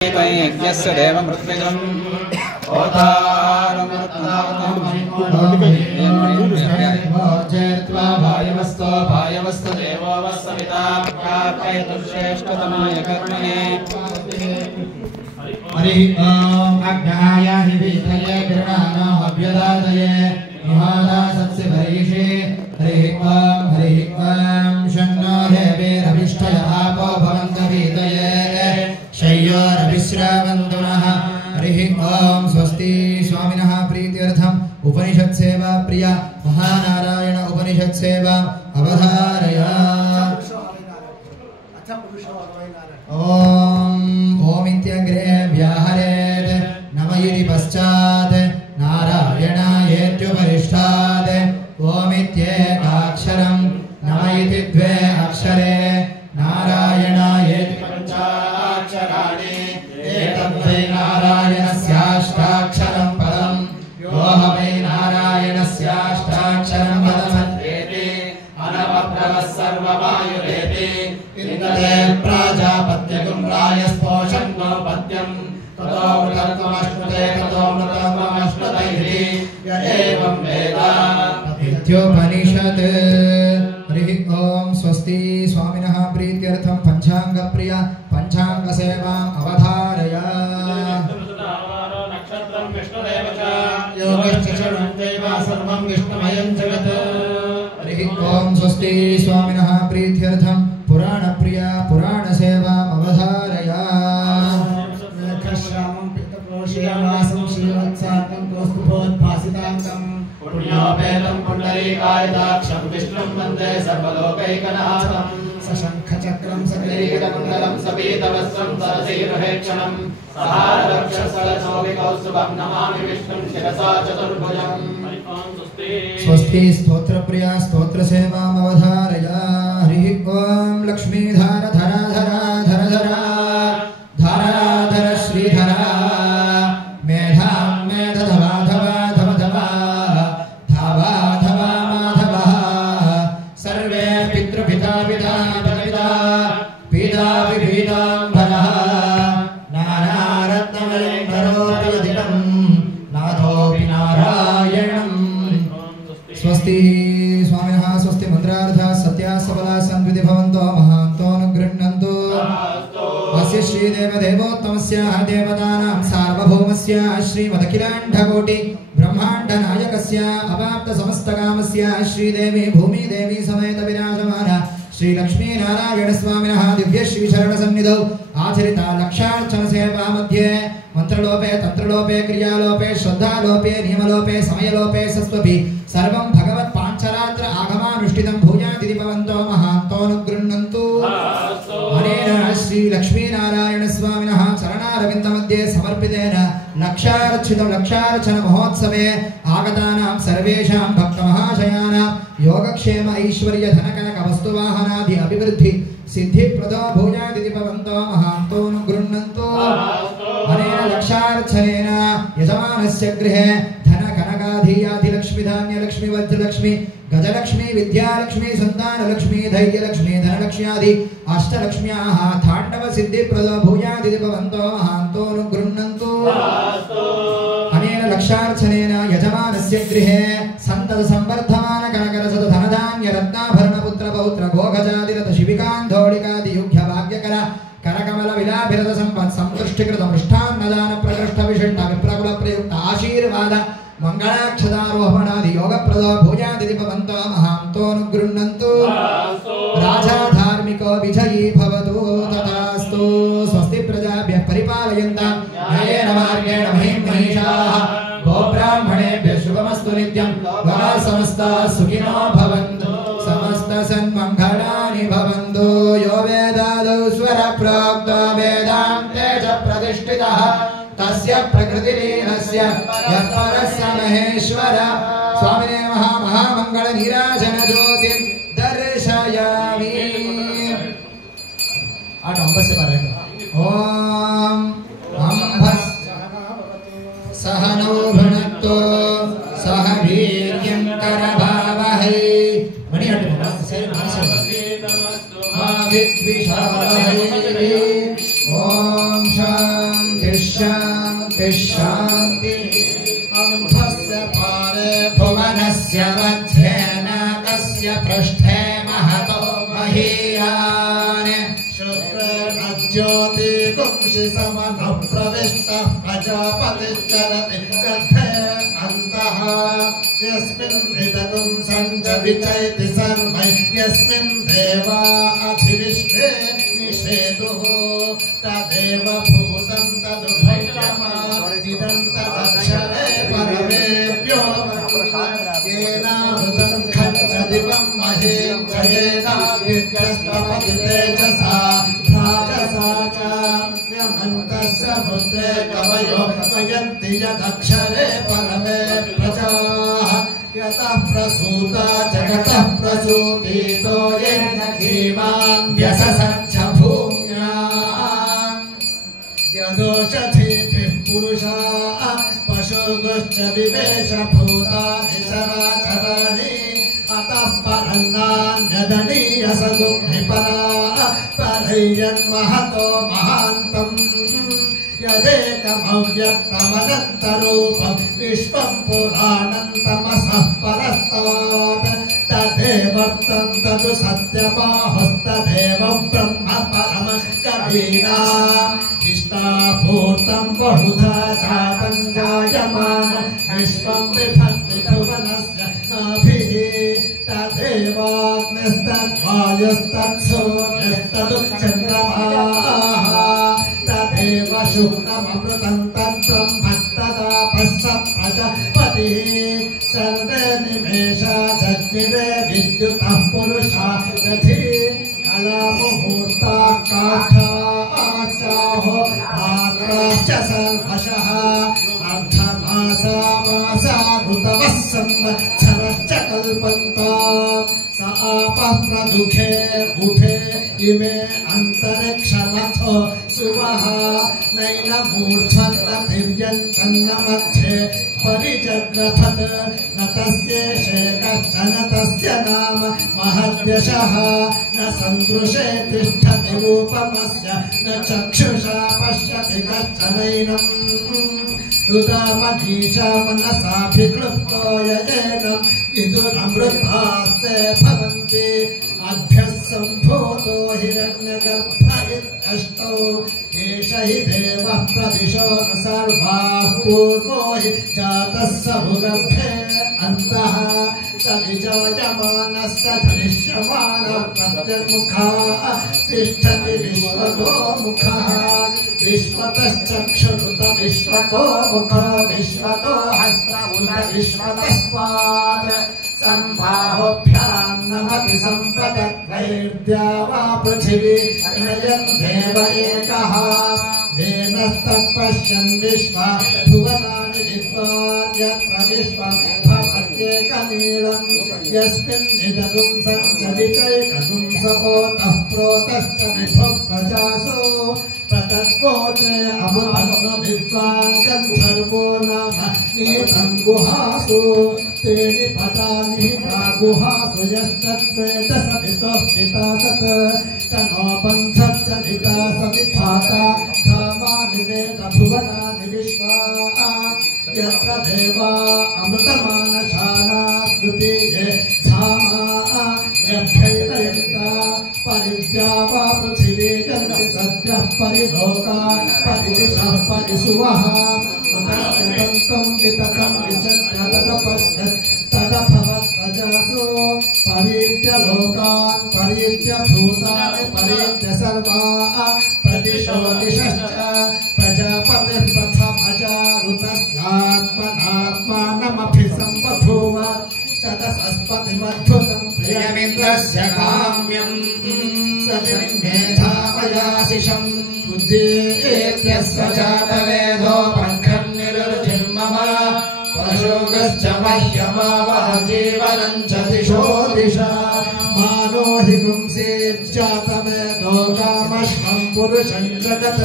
यज्ञस्य देवमृत्युगम् भायवस्तो देवो वस्सविता श्रेष्ठतमाय कर्मणे हरि ओम अग्नाय हिवितये गृहाणो अभ्यदातये महादासस्य भरीषे हरि ओम शन्नो देवेरभिष्टय आपो भवन्तवीतये शय्योरभिश्रावन्तु नः हरि ओम स्वस्ति स्वामिनः प्रीत्यर्थम् उपनिषत् सेवा प्रिया महानारायण उपनिषत् सेवा अवधारय ओम इत्यग्रे व्याहरेत् नम इति पश्चात् नारायणायेत्युपरिष्टात् ओम इत्येकाक्षरम् नम इति द्वे अक्षरे नारायणायेति पञ्चाक्षराणि एतद्वै नारायणस्याष्टाक्षरं पदम् यो वै नारायणस्याष्टाक्षरं पदमन्येति अनवप्रभः सर्ववायुरेति इन्दते प्राजापत्यगुं रायस्पोषन्नो पद्यं ततो मृतत्वमश्नुते ततो मृतत्वमश्नुते इति य एवं वेद इत्योपनिषत् हरि ओम स्वस्ति स्वामिनः प्रीत्यर्थं पंचांग प्रिया पंचांग सेवाम् अवधारय नक्षत्रं विष्णुदेव च योगश्च चरणं सर्वं विष्णुमयं जगत् हरि ओम स्वस्ति स्वामिनः प्रीत्यर्थं पुराण प्रिया पुराण सेवाम् अवधारय श्यामं पित्तपोषयामासं श्रीवत्साकं कौस्तुभोद्भासिताङ्गं पुण्योपेतं पुण्डरीकायदाक्षं विष्णुं वन्दे सर्वलोकैकनाथं सशङ्खचक्रं सकिरीटकुण्डलं सपीतवस्त्रं सरसीरुहेक्षणं सहारवक्षस्थलशोभिकौस्तुभं नमामि विष्णुं शिरसा चतुर्भुजम् स्वस्ति स्तोत्रप्रिया स्तोत्रसेवाम् अवधारय हरि ओम लक्ष्मीधार धरा धरा धर धरा धरा धर श्रीधरा मेधा मेधधवा धवा धव धवा धावा धवा माधवः सर्वे पितृपिता पिता पिता पिता विभीताम्बरः नानारत्नमलङ्करोपदिनं नाथोऽपि नारायणम् स्वस्ति स्वामिनः स्वस्ति मंत्रार्थः सत्या सबला संविधि भवन्तो महान्तो अनुगृह्णन्तु अस्य श्रीदेव देवोत्तमस्य देवतानां सार्वभौमस्य श्रीमदखिलाण्डकोटि ब्रह्माण्ड नायकस्य अवाप्त समस्तकामस्य श्रीदेवी भूमिदेवी समेत विराजमान श्री लक्ष्मी नारायण स्वामिनः दिव्य श्री शरण सन्निधौ आचरिता लक्षार्चन सेवा मध्ये मंत्रलोपे तंत्रलोपे क्रियालोपे श्रद्धालोपे नियमलोपे समयलोपे सस्वपि सर्वं भगवत् पांचरात्र आगमानुष्ठितं भूयादिति भवन्तो महान्तोऽनुगृह्णन्तु अनेन श्री लक्ष्मी नारायण स्वामिनः चरणारविन्द मध्ये समर्पितेन लक्षार्चितं लक्षार्चन महोत्सवे आगतानां सर्वेषां भक्तमहाशयानां योगक्षेम ऐश्वर्य धनकनक वस्तुवाहनादि अभिवृद्धि सिद्धिप्रदो भूयादिति भवन्तो महान्तोऽनुगृह्णन्तु अनेन लक्षार्चनेन यजमानस्य गृहे धनकनकाधियादि लक्ष्मीधान्य लक्ष्मी वज्रलक्ष्मी गजलक्ष्मी विद्यालक्ष्मी सन्तानलक्ष्मी धैर्यलक्ष्मी धनलक्ष्म्यादि अष्टलक्ष्म्याः ताण्डव सिद्धिप्रदो भूयादिति भवन्तो महान्तोऽनुगृह्णन्तु अनेन लक्षार्चनेन यजमानस्य गृहे सन्तत संवर्धमान कनकरसद धनधान्य रत्नाभरण पुत्र पौत्र गोगजादिरथ शिबिकान्धोडिकादि युग्य भाग्यकर करकमल विलाभिरत संपत् संतुष्टिकृत मृष्टान्नदान प्रकृष्ट विशिष्ट विप्रकुल प्रयुक्त आशीर्वाद मंगलाक्षदारोहणादि योगप्रदो भूयादिति भवन्तो महान्तोऽनुगृह्णन्तु राजा धार्मिको विजयी भवतु तथास्तु स्वस्ति प्रजाभ्यः परिपालयन्तां न्यायेन मार्गेण महीं मनीषाः गोब्राह्मणेभ्यः शुभमस्तु नित्यं लोकाः समस्ताः सुखिनो भवन्तु समस्त सन्मङ्गलानि भवन्तु यो वेदादौ स्वर प्रोक्तो वेदान्ते च प्रतिष्ठितः तस्य प्रकृतिलीनस्य यः परस्य महेश्वर स्वामिने महामङ्गल नीराजन ज्योतिं दर्शयामि ओम अम्भः सहनौ भुनक्तु सह वीर्यं करभावहै विद्विषावहै ओम ॐ शान्ति शान्ति शान्तिः अम्भस्य पारे भुवनस्य मध्ये नाकस्य पृष्ठे महतो महीयान् शुक्रेण ज्योतिगुंसि समनः प्रविष्टः प्रजापतिश्चरति गर्भे अन्तः यस्मिन् हितगुं सञ्जविचैति सर्वै यस्मिन् देवा अधिविश्वे निषेदुः तदेव भूतं तदुभयमादिदं तदक्षरे परमेभ्यो येनाहृतं खच्चदिवं महें च येनादित्यस्तपति तेजसा राजसा च व्यमन्तस्य मुद्रे कवयो वयन्ति यदक्षरे परमे प्रजाः यतः प्रसूता जगतः प्रसूतितो येन जीवान् व्यससच्च भूम्याम् यदोषधीभिः पुरुषाः पशुगुश्च विवेशभूतानि चराचराणि अतः परन्नान्यदनीयसगुं निपराः परयन्महतो महान्तम् यदेकमव्यक्तमनन्तरूपं विश्वं पुराणं तमसः परस्तात् तदेवर्तं तदु सत्यबाहुस्तदेव ब्रह्म परम कवीनाम् इष्टापूर्तं बहुधा जातं जायमान विश्वं विभक्ति भुवनस्य नाभिः तदेवाग्निस्तद्वायुस्तत्सूर्यस्तदु चन्द्रमाः तदेव शुक्लममृतं तद्ब्रह्मस्तदापः प्रजापतिः सर्वे निमेषा जग्निरे विद्युतः पुरुषा रथि कलामुहूर्ता काष्ठाश्चाहो मात्राश्च सर्वशः अर्धमासा मासा ऋतवः संवत्सरश्च कल्पन्ताम् स आपः प्रदुःखे उभे इमे अन्तरिक्षमथो सुवः नैनमूर्ध्वन्न तिर्यञ्चन्न मध्ये परिजग्रभत न तस्येषे कश्चन तस्य नाम महद्यशः न सन्दृशे तिष्ठति रूपमस्य न चक्षुषा पश्यति कश्चनैनम् रुदामनीषा मनसाभिक्लुप्तो यजेनम् विदुरमृतास्ते भवन्ति अभ्यः सम्भूतो हिरण्यगर्भ इत्यष्टौ एष हि देवः प्रदिशो न सर्वाः पूर्वो हि जातः स भुगर्भे अन्तः स विजायमानः स धनिष्यमानः प्रत्यङ्मुखः तिष्ठति विश्वतो मुखः विश्वतश्चक्षुरुत विश्वतो मुखो विश्वतो हस्त उत विश्वतस्पात् सम्बाहुभ्यां नमति सम्पदद्वैर्द्या वा पृथिवी त्रयं देव एकः वेदस्तत्पश्यन् विश्वा भुवनानि विद्वान् यत्र विश्वं भवत्येकनीलम् यस्मिन् इदगुं सञ्चरितैकगुं सहोतः प्रोतश्च विभुः प्रजासो प्रतद्वोचे अमृतम् विद्वान् गन्धर्वो नाम नीतं गुहासु तेनि पदानि गुहासु यस्तद्वेद सवितोः पिता सत् स नो बन्धश्च पिता सविधाता धामानि वेद भुवनानि विश्वा यत्र देवा अमृतमानशाना स्मृति ये धामा यभ्यैरयन्ता परिद्या वा पृथिवी यन्ति सद्यः परिलोकान् परिदिशः परिसुवः तदन्तं विततं विचक्रतदपश्य तदभवत् प्रजासु परीत्य लोकान् परीत्य भूतानि परीत्य सर्वाः प्रतिशो दिशश्च प्रजापतिः प्रथमजारुतस्यात्मनात्मानमभिसम्बभूव सदसस्पतिमद्भुतं प्रियमिन्द्रस्य काम्यम् सतिर्मेधामयाशिषम् बुद्धेभ्यस्व जातवेदो पङ्खन्निरुर्जिर्मम पशुगश्च मह्यमावह जीवनं च दिशो दिशा मानो हि गुंसेज्जातवेदो गामश्वं पुरुषं जगत्